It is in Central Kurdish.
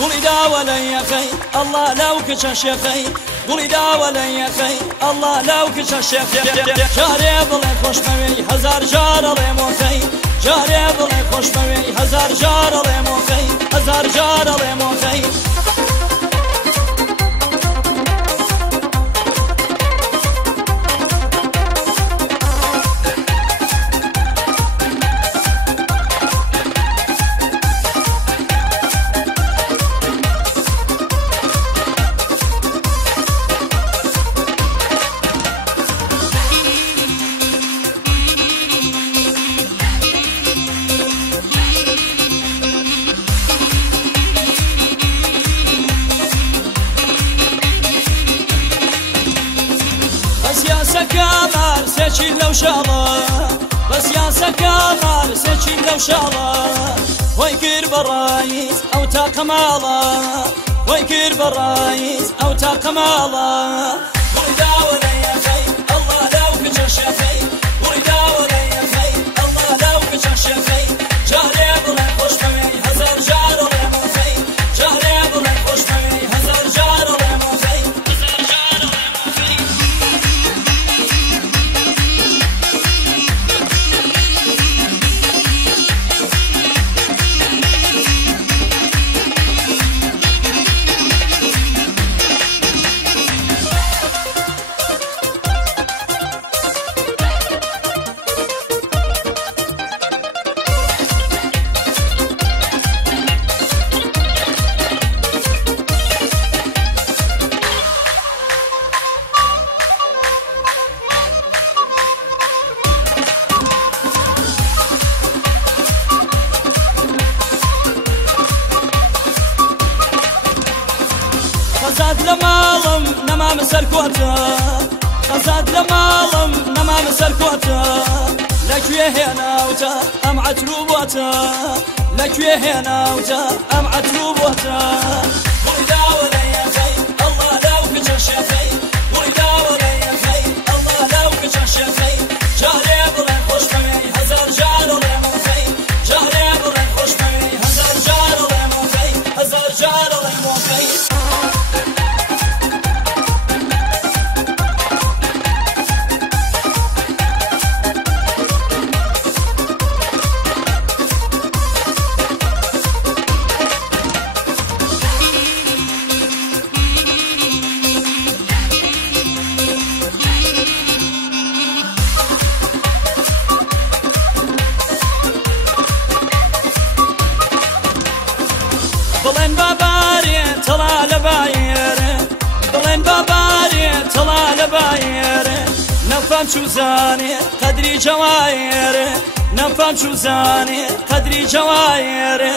قولي داولا يا خي الله لو كشش يا خي قولي داولا يا خي الله لو كشش يا خي جاري بڵێ خۆشمەوێی هەزار جار ئەڵێم وە خەی جارێ بڵێ خۆشمەوێی هەزار جار ئەڵێم وە خەی هەزار جار ئەڵێم وە خەی سكامار سيشيل لو شالا بس يا سكامار سيشيل لو شالا ويكير برايس او تاقمالا ويكير برايس او تاقمالا وردا ولا يا خي الله لو كشش يا خي وردا ولا يا خي الله لو كشش يا خي جاري بلا خوش بمي هزار جار ولا مو خي جاري بلا خوش بمي هزار جار ولا مو خي هزار جار ولا مو خي خزاد لمالم نما مسركوتا خزاد لمالم نما مسركوتا لكويه هنا وتا ام عتروبوتا لكويه هنا وتا ام عتروبوتا وردا ولا يا خي الله لو كشش يا خي وردا ولا يا خي الله لو كشش يا خي جاري بلا خوش بمي هزار جار ولا مو خي جاري بلا خوش بمي هزار جار ولا مو خي هزار جار ولا مو خي بڵێن بابارێ تەڵا لە باێرە بڵێن بابارێ تەڵا لە باێرە نەفام چوزانێ قەدری جەوایێرە نەفام چوزانێ قەدری جەوایێرە